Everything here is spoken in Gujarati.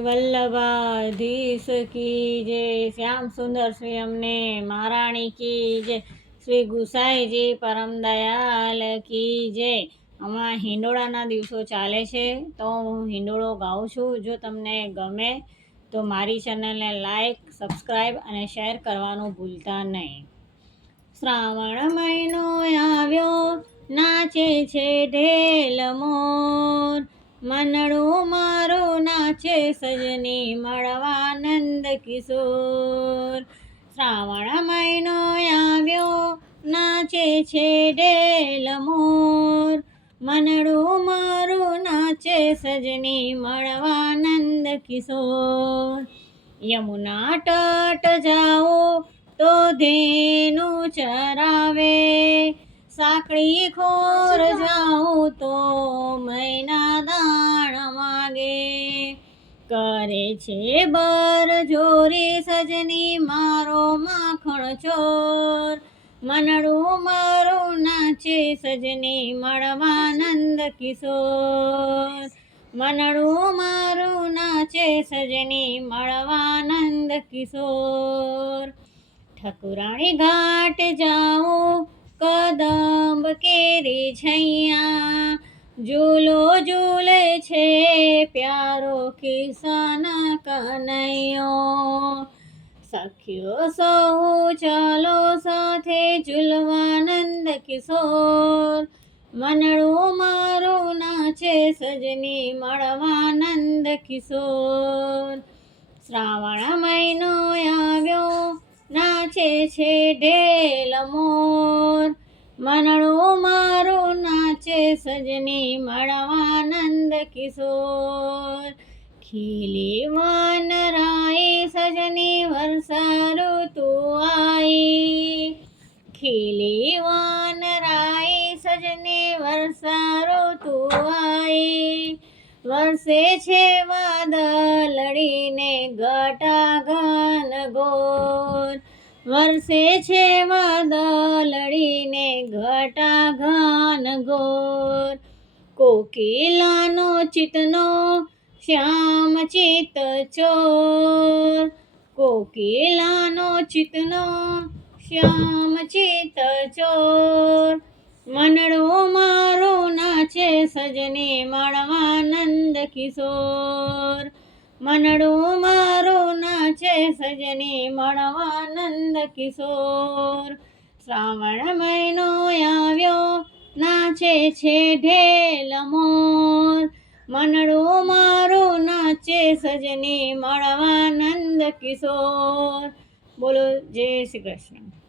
વલ્લભાધીશ કી જય. શ્યામ સુંદર શ્રી અમને. મહારાણી કી જય. શ્રી ગુસાઈજી પરમ દયાલ કી જય. હમણાં હિંડોળાના દિવસો ચાલે છે, તો હું હિંડોળો ગાઉં છું. જો તમને ગમે તો મારી ચેનલને લાઈક, સબસ્ક્રાઈબ અને શેર કરવાનું ભૂલતા નહીં. શ્રાવણ મહિનો આવ્યો, નાચે છે ઢેલ મોર. મનડું મારું નાચે સજની મળવાનંદ કિશોર. શ્રાવણ મહિનો આવ્યો, નાચે છે ડેલ મોર. મનડું મારું નાચે સજની મળવાનંદ કિશોર. યમુના તટ જાઓ તો ધેનું ચરાવે. સાંકળી ખોર જાઉં તો મૈના માગે કરે છે બર જોરી સજની મારો માખણ ચોર. મનડું મારું નાચે સજની મળવાનંદ કિશોર. મનડું મારું નાચે સજની મળવાનંદ કિશોર. ઠકુરાણી ઘાટ જાઉં, કદંબ કેરી છૈયા. છે પ્યારો કિસાના કનૈયો. સખ્યો સહુ ચાલો સાથે ઝુલવાનંદ કિશોર. મનડું મારું નાચે સજની મળવાનંદ કિશોર. શ્રાવણ મહિનો આવ્યો, નાચે છે ઢેલ મોર. મનડું મારું નાચે સજની મળવાનંદ કિશોર. ખીલી વન રાઈ સજની વર્ષા ઋતુ આઈ. ખીલી વન રાઈ સજની વર્ષા ઋતુ આઈ. વર્ષે છે વાદળડીને ઘટા ઘન વર્ષે છે વાદળીને ઘટા ઘન ગોર કોકિલાનો ચિતનો શ્યામ ચિત ચોર. કોકિલાનો ચિતનો શ્યામ ચિત ચોર. મનડો મારો નાચે સજને મળવાનંદ કિશોર. મનડો મારો નાચે સજની મણવાનંદ કિશોર. શ્રાવણ મહિનો આવ્યો, નાચે છે ઢેલ મોર. મનડું મારો નાચે સજની મળવાનંદ કિશોર. બોલો, જય શ્રી કૃષ્ણ.